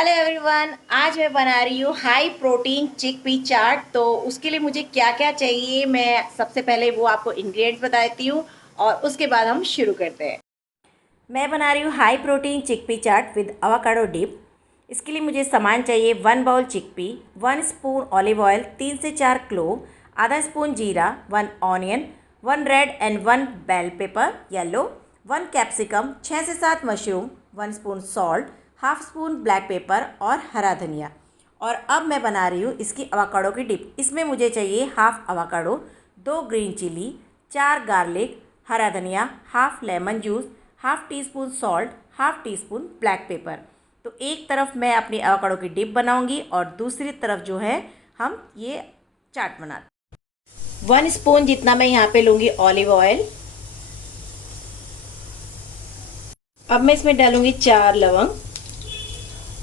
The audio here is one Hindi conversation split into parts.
हेलो एवरीवन, आज मैं बना रही हूँ हाई प्रोटीन चिकपी चाट। तो उसके लिए मुझे क्या क्या चाहिए, मैं सबसे पहले वो आपको इंग्रेडिएंट्स बता देती हूँ और उसके बाद हम शुरू करते हैं। मैं बना रही हूँ high protein chickpea chaat with avocado dip. इसके लिए मुझे सामान चाहिए 1 bowl chickpea, 1 spoon olive oil, 3 से 4 क्लोव, आधा स्पून जीरा, 1 onion, 1 red and 1 bell pepper yellow, 1 capsicum, 6 से 7 mushroom, 1 spoon salt, half spoon black pepper और हरा धनिया। और अब मैं बना रही हूँ इसकी अवाकाडो की डिप। इसमें मुझे चाहिए half avocado, 2 green chilli, 4 garlic, हरा धनिया, half lemon juice, half teaspoon salt, half teaspoon black pepper. तो एक तरफ मैं अपनी अवाकाडो की डिप बनाऊंगी और दूसरी तरफ जो है हम ये चाट बनाते। 1 स्पून जितना मैं यहाँ पे लूँगी ऑलिव ऑयल। अब मैं इसमें डालूंगी 4 लवंग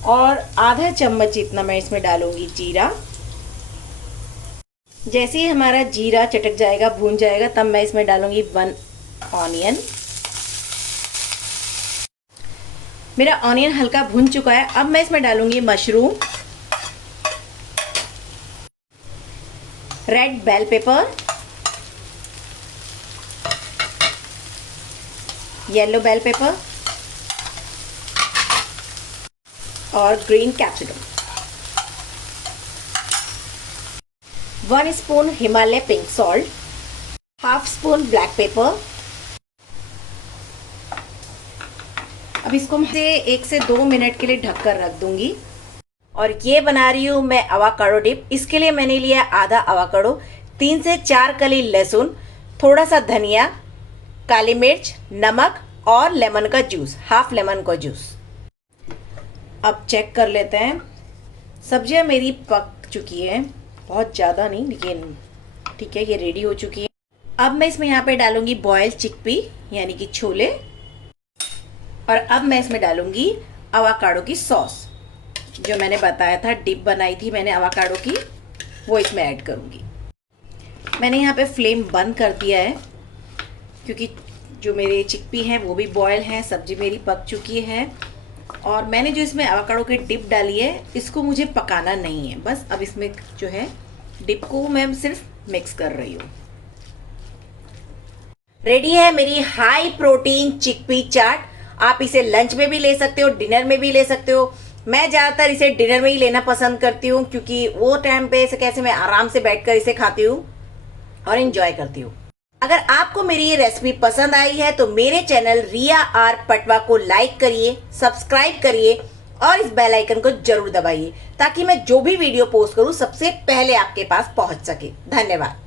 और आधा चम्मच जितना मैं इसमें डालूंगी जीरा। जैसे ही हमारा जीरा चटक जाएगा, भून जाएगा, तब मैं इसमें डालूंगी 1 ऑनियन। मेरा ऑनियन हल्का भुन चुका है। अब मैं इसमें डालूंगी mushroom, red bell pepper, yellow bell pepper और green capsicum, 1 spoon Himalaya pink salt, half spoon black pepper. अब इसको मैं 1 से 2 मिनट के लिए ढककर रख दूंगी। और ये बना रही हूँ मैं अवाकाडो डिप। इसके लिए मैंने लिया आधा अवाकाडो, 3 से 4 कली लहसुन, थोड़ा सा धनिया, काली मिर्च, नमक और लेमन का जूस, हाफ लेमन का जूस। अब चेक कर लेते हैं। सब्जियां मेरी पक चुकी हैं, बहुत ज़्यादा नहीं लेकिन ठीक है, ये रेडी हो चुकी है। अब मैं इसमें यहाँ पे डालूंगी बॉयल चिकपी यानी कि छोले। और अब मैं इसमें डालूंगी अवाकाडो की सॉस, जो मैंने बताया था डिप बनाई थी मैंने अवाकाडो की, वो इसमें ऐड करूंगी। मैंने यहाँ पे फ्लेम बंद कर दिया है क्योंकि जो मेरे चिकपी हैं वो भी बॉयल हैं, सब्जी मेरी पक चुकी है। और मैंने जो इसमें अवाकाडो की डिप डाली है, इसको मुझे पकाना नहीं है, बस अब इसमें जो है डिप को मैं सिर्फ मिक्स कर रही हूँ। रेडी है मेरी हाई प्रोटीन चिकपी चाट। आप इसे लंच में भी ले सकते हो, डिनर में भी ले सकते हो। मैं ज़्यादातर इसे डिनर में ही लेना पसंद करती हूँ क्योंकि वो टाइम पे इसे कैसे मैं आराम से बैठकर इसे खाती हूँ और एंजॉय करती हूँ। अगर आपको मेरी ये रेसिपी पसंद आई है तो मेरे चैनल रिया आर पटवा को लाइक करिए, सब्सक्राइब करिए और इस बेल आइकन को जरूर दबाइए ताकि मैं जो भी वीडियो पोस्ट करूँ सबसे पहले आपके पास पहुंच सके। धन्यवाद।